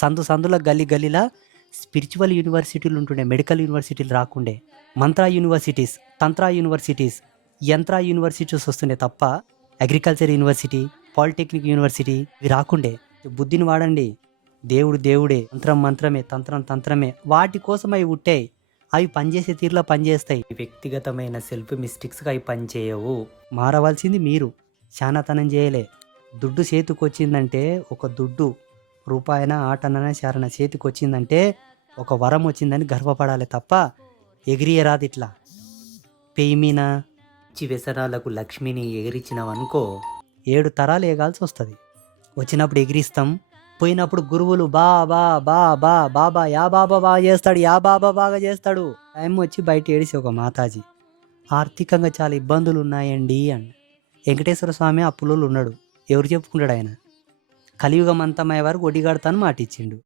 సందు సందుల గల్లీ గల్లీలా స్పిరిచువల్ యూనివర్సిటీలు ఉంటుండే, మెడికల్ యూనివర్సిటీలు రాకుండే. మంత్రా యూనివర్సిటీస్, తంత్రా యూనివర్సిటీస్, యంత్రా యూనివర్సిటీస్ వస్తుండే తప్ప అగ్రికల్చర్ యూనివర్సిటీ, పాలిటెక్నిక్ యూనివర్సిటీ ఇవి రాకుండే. బుద్ధిని వాడండి. దేవుడు దేవుడే, మంత్రం మంత్రమే, తంత్రం తంత్రమే. వాటి కోసం అవి పుట్టాయి. అవి పనిచేసే తీరులో పనిచేస్తాయి. వ్యక్తిగతమైన సెల్ఫ్ మిస్టేక్స్గా అవి పనిచేయవు. మారవలసింది మీరు. శానాతనం చేయలే. దుడ్డు చేతికొచ్చిందంటే, ఒక దుడ్డు రూపాయన ఆటన శారణ చేతికొచ్చిందంటే ఒక వరం వచ్చిందని గర్వపడాలి తప్ప ఎగిరియరాదు. ఇట్లా పెయిమీన పిచ్చి వ్యసనాలకు లక్ష్మిని ఎగిరించినావనుకో 7 తరాలు ఏగాల్సి వస్తుంది. వచ్చినప్పుడు ఎగిరిస్తాం, పోయినప్పుడు గురువులు బాబా బాబా బాబా యా బాబా బాగా చేస్తాడు, యా బాబా బాగా చేస్తాడు. టైం వచ్చి బయట ఏడిసి ఒక మాతాజీ ఆర్థికంగా చాలా ఇబ్బందులు ఉన్నాయండి అని. వెంకటేశ్వర స్వామి అప్పులో ఉన్నాడు. ఎవరు చెప్పుకుంటాడు ఆయన? కలియుగం అంతమయ్యే వరకు ఒడిగాడతాను మాట ఇచ్చిండు.